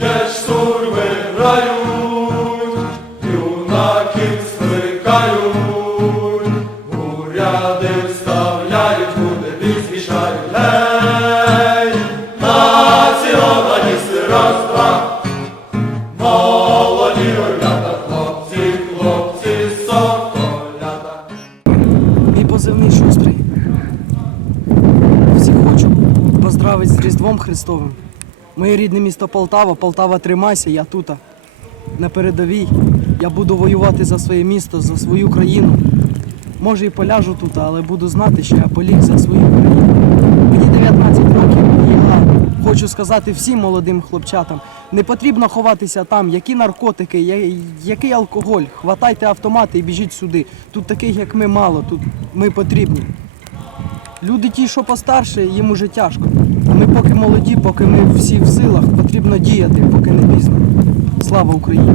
Чуєш, сурми грають, юнаків скликають, у ряди вставляють, буде візвішають. Гей, націоналісти, раз, два, молоді орлята, хлопці, хлопці, соколята. Мій позивний шустрий. Всіх хочу поздравити з Різдвом Христовим. Моє рідне місто Полтава, Полтава тримайся, я тут. На передовій. Я буду воювати за своє місто, за свою країну. Може і поляжу тут, але буду знати, що я поліг за свою країну. Мені 19 років, і я хочу сказати всім молодим хлопчатам, не потрібно ховатися там, які наркотики, який алкоголь. Хватайте автомати і біжіть сюди. Тут таких, як ми, мало, тут ми потрібні. Люди ті, що постарше, їм уже тяжко. Ми поки молоді, поки ми всі в силах, потрібно діяти, поки не пізно. Слава Україні!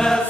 Ми